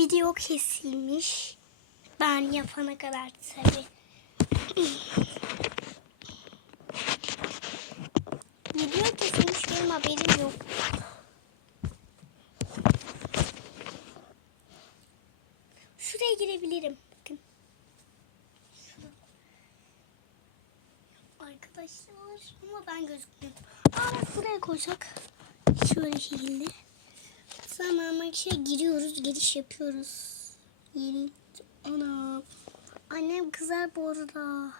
Video kesilmiş. Ben yapana kadar tabii. Video kesilmiş benim haberim yok. Şuraya girebilirim. Bakın. Arkadaşlar ama ben gözükmüyorum. Aa buraya koyacak. Şöyle şekilde. Tamam arkadaşlar giriyoruz. Giriş yapıyoruz. Yeni. Ana. Annem kızar bu arada.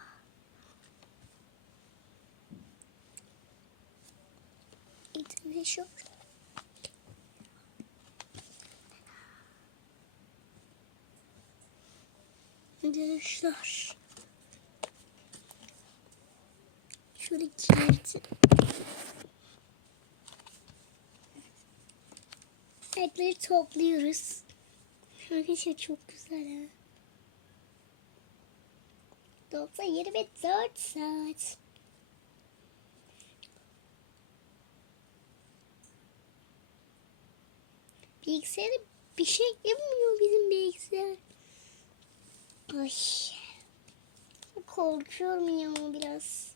İnternet şok. Arkadaşlar. Şöyle girdim. Etleri topluyoruz. Arkadaşlar çok güzel ha. 94 saat. Bilgisayarı bir şey yapmıyor bizim bilgisayar. Ay. Korkuyorum ya biraz.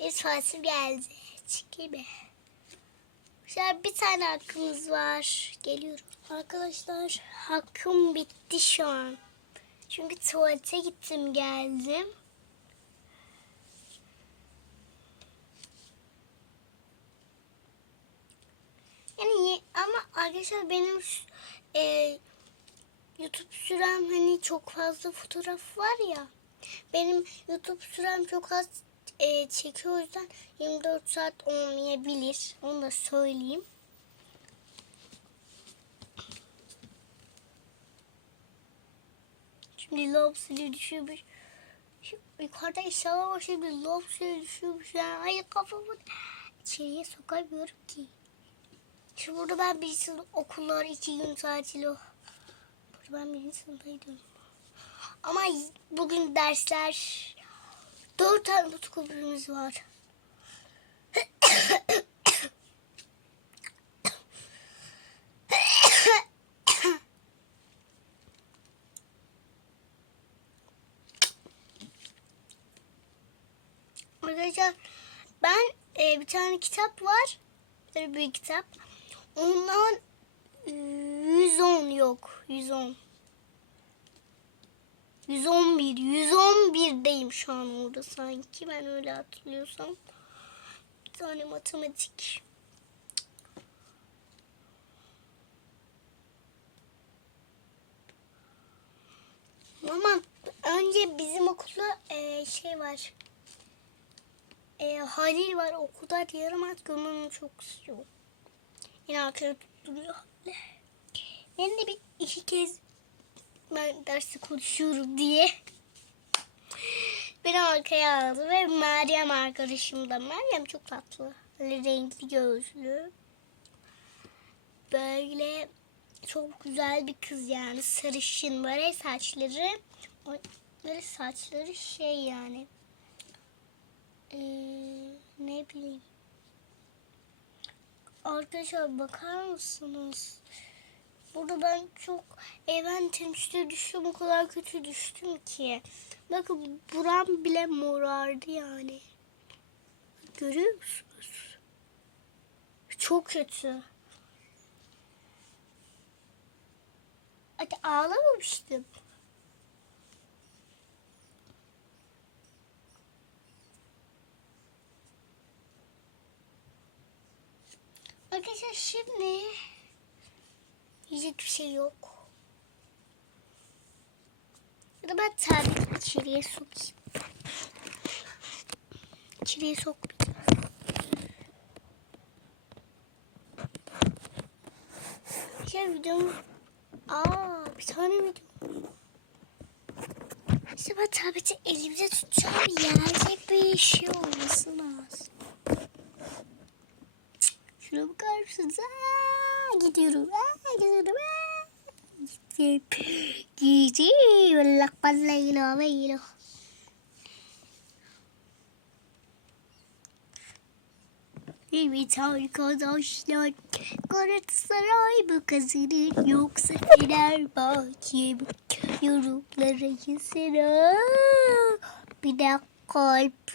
Bir geldi. Çıkayım mı? Arkadaşlar bir tane hakkımız var. Geliyorum. Arkadaşlar hakkım bitti şu an. Çünkü tuvalete gittim geldim. Yani ama arkadaşlar benim e, YouTube sürem hani çok fazla fotoğraf var ya. Benim YouTube sürem çok az e, çekiyor o yüzden 24 saat olmayabilir. Onu da söyleyeyim. Şimdi lobsili düşüyormuş. Şu yukarıda eşyalar var şimdi lobsili düşüyormuş. Yani ay kafamı içeriye sokamıyorum ki. Şu burada ben bir sınıf okullar iki gün tatil o. Burada ben birinci sınıftaydım. Ama bugün dersler dört tane fotokoprimiz var. Arkadaşlar ben e, bir tane kitap var. Böyle bir kitap. Ondan 110 yok. 110. 111. 111'deyim şu an orada sanki. Ben öyle hatırlıyorsam. Bir tane matematik. Ama önce bizim okulda e, şey var. E, Halil var. O kadar yarım at gönlümü çok istiyor. Yine arkada tutturuyor. Ben de bir iki kez ben dersi konuşuyorum diye beni arkaya aldı ve Meryem arkadaşım da. Meryem çok tatlı. Böyle renkli gözlü. Böyle çok güzel bir kız yani. Sarışın böyle saçları. Böyle saçları şey yani. Ee, ne bileyim. Arkadaşlar bakar mısınız? Burada ben çok eventin üstüne düştüm. O kadar kötü düştüm ki. Bakın buram bile morardı yani. Görüyor musunuz? Çok kötü. Hadi ağlamamıştım. Arkadaşlar şimdi yiyecek şey yok. Ya da ben tableti içeriye sokayım. İçeriye sokmayacağım. Şey videom... Aa bir tane video. İşte ben tableti elimde tutacağım yiyecek bir şey olması lazım. Şuna bakar mısınız? Aa, gidiyorum. Aa, Gideceğim. Allah ballayla bayla. Evet arkadaşlar. Galatasaray mı kazanır yoksa Fenerbahçe? Yorumlara yazın. Bir de kalp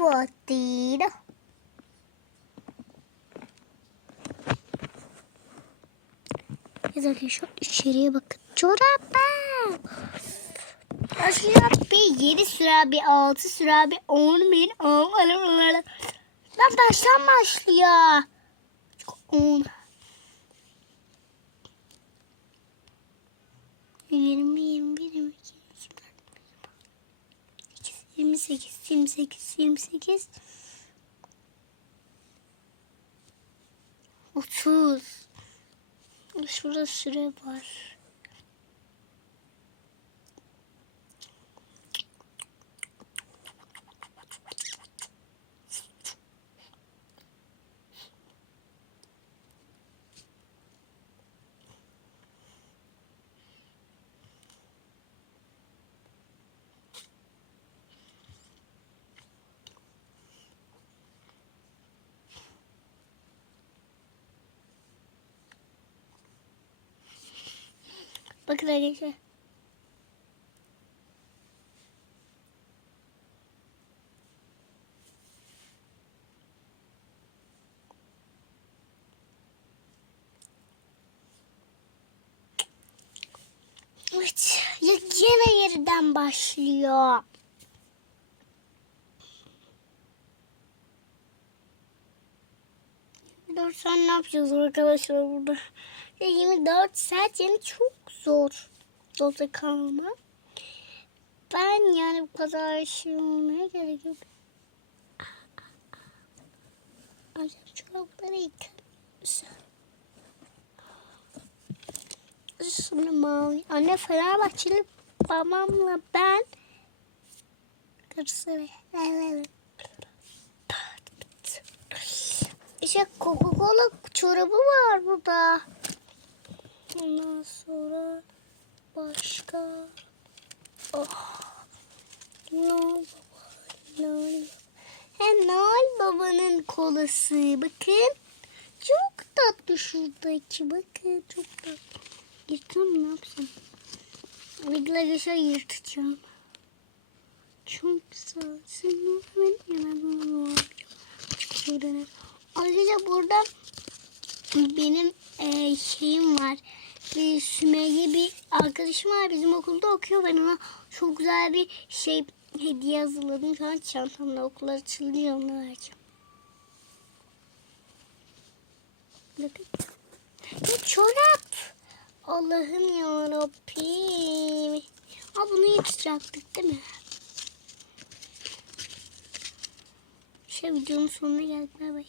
Evet arkadaşlar içeriye bakın. Başlıyor bir 7 süre bir 6 süre bir 10 bin 10 Lan baştan başlıyor. 10 20 21 22 28 28 28 30 Şurada süre var. Bakın arkadaşlar. Evet. Ya yine yerden başlıyor. Dört saat ne yapacağız arkadaşlar burada? Ya 24 saat yani çok zor. Zorda kalma. Ben yani bu kadar şey olmaya gerek yok. Acaba çorapları yıkamışsın. Şimdi mavi. Anne Fenerbahçeli babamla ben Galatasaray. İşte Coca-Cola çorabı var burada. Ondan sonra başka oh. Noel Baba, Noel. Hem Noel Baba'nın kolası. Bakın. Çok tatlı şuradaki. Bakın çok tatlı. Yırtım ne yapsam? Arkadaşlar yırtacağım. Çok güzel. Senin hemen yanına Şurada. Ayrıca burada benim e, şeyim var. Bir Sümeyye bir arkadaşım var bizim okulda okuyor. Ben ona çok güzel bir şey hediye hazırladım. Şu an çantamda okul açılıyor onu vereceğim. Bakın. Bir çorap. Allah'ım ya Rabbim. Aa, bunu yırtacaktık değil mi? Şey videonun sonuna geldik. Bay bay.